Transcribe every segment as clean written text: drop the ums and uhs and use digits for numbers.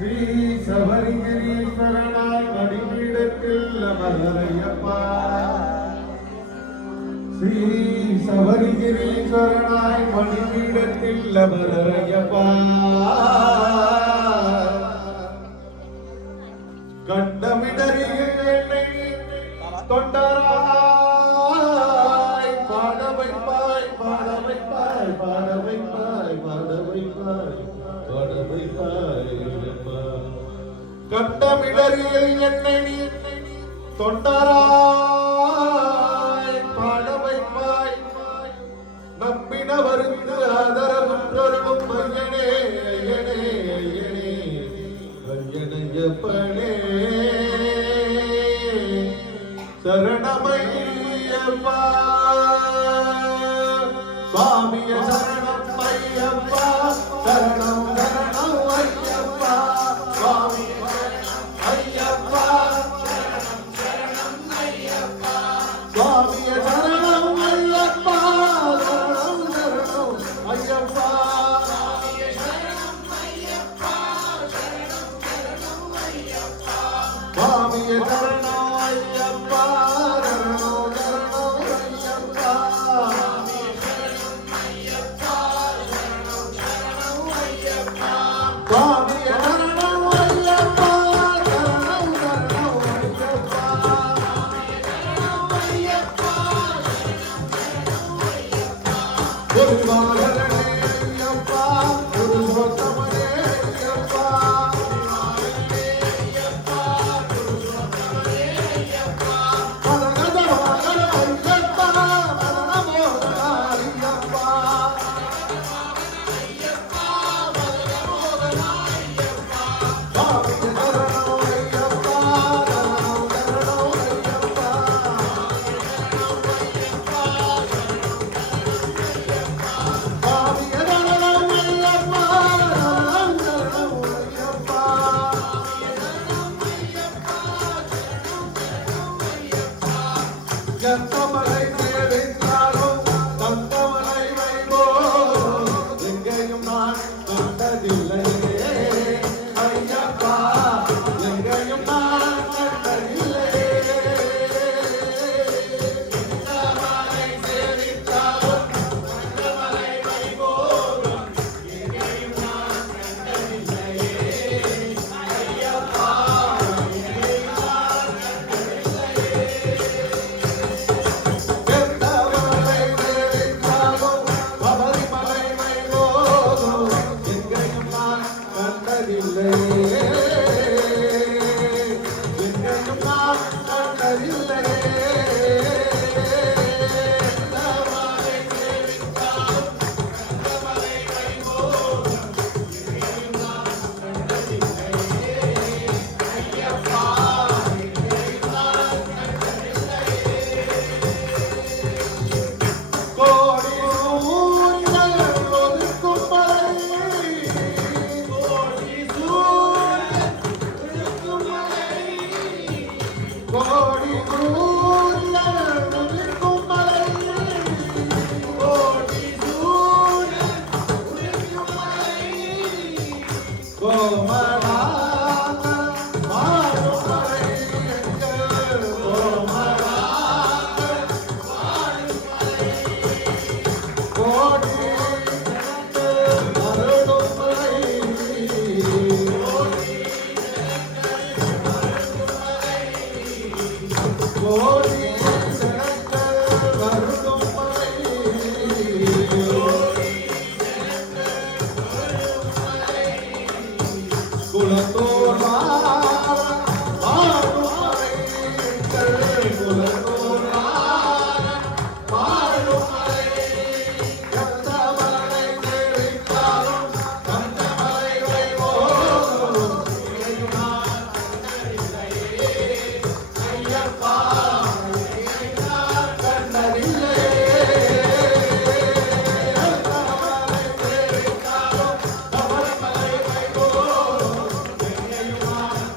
ஸ்ரீ சபரிகிரீஸ்வரனாய் மடிபீடத்தில் அமர்ந்தரையப்பா. ஸ்ரீ சபரிகிரீஸ்வரனாய் மடிபீடத்தில் அமர்ந்தரையப்பா. கண்டமிடறியில் என்னை தொண்டராய் பாட வைப்பாய், பாட வைப்பாய், பாட வைப்பாய், பாட வைப்பாய், பாட வைப்பாய். கண்டமிடறியில் என்னை தொண்டராய் பாட வைப்பாய். நம்பினவருக்கு ஆதரவும் தருணும் ஐயனே, ஐயனே, ஐயனே, ஐயனையப்பனே. சரணமையப்பா சுவாமிய சரணம் ஐயப்பா. சரணம் சரணம் ஐயப்பா சுவாமிய சரணம் ஐயப்பா. சரணம் சரணம் ஐயப்பா சுவாமிய சரணம் ஐயப்பா. சரணம் சரணம் ஐயப்பா சுவாமிய சரணம் ஐயப்பா. சரணம் சரணம் ஐயப்பா சுவாமிய சரணம் ஐயப்பா. சரணம் சரணம் ஐயப்பா சுவாமிய சரணம் ஐயப்பா. சரணம் சரணம் ஐயப்பா சுவாமிய சரணம் ஐயப்பா. சரணம் சரணம் ஐயப்பா சுவாமிய சரணம் ஐயப்பா. சரணம் ஐயப்பா குருவாகரனே ஐயப்பா. குருசோத்தமனே ஐயப்பா. குருவாகரனே ஐயப்பா. குருசோத்தமனே ஐயப்பா. மதனதவாகர ஐயப்பா. மதனமோகன ஐயப்பா. ஐயப்பா மதனமோகன ஐயப்பா சுவாமிய சரணம் ஐயப்பா. சரணம் சரணம் ஐயப்பா சுவாமிய சரணம் ஐயப்பா. சரணம் சரணம் ஐயப்பா எத்தமலை சேவித்தாலும் தத்தமலை வைபோம் எங்கேயும் நான் கண்டதில்லையே ஐயப்பா. எங்கேயும் நான் கண்டதில்லையே. எத்தமலை சேவித்தாலும் தத்தமலை வைபோம் எங்கேயும் நான் கண்டதில்லையே ஐயப்பா. எங்கேயும் நான் எத்தமலை சேவித்தாலும் சபரிமலை வைபோம் எங்கேயும் நான் கண்டதில்லையே. எங்கேயும் நான் கண்டதில்லையே. எத்தமலை சேவித்தாலும் தத்தமலை வைபோம் எங்கேயும் நான் கண்டதில்லையே ஐயப்பா. எங்கேயும் நான் கோடி சூரியன் ஒதுக்கும் மலை. கோடி சூரியன் ஒதுக்கும் மலை. கோடி சூரியன் ஒதுக்கும் மலை. கோடி சூரியன் ஒதுக்கும் மலை. கோமளான வாழும் மலை எங்கள் கோமளான வாழும் மலை. கோடி அருளும் மலை. கோடி அருளும் மலை. குலத்தோர் வாழும் மலை எங்கள் குலத்தோர் வாழும் மலை. எத்தமலை சேவித்தாலும் தத்தமலை வைபோம் எங்கேயும் நான் கண்டதில்லையே ஐயப்பா. எங்கேயும் நான் கண்டதில்லையே. எத்தமலை சேவித்தாலும் சபரிமலை வைபோம் எங்கேயும் நான்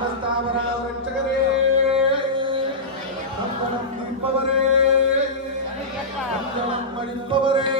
ஞானஸ்தாவராவரட்சகரே கம்பனம் தீர்ப்பவரே கஞ்சனம் அளிப்பவரே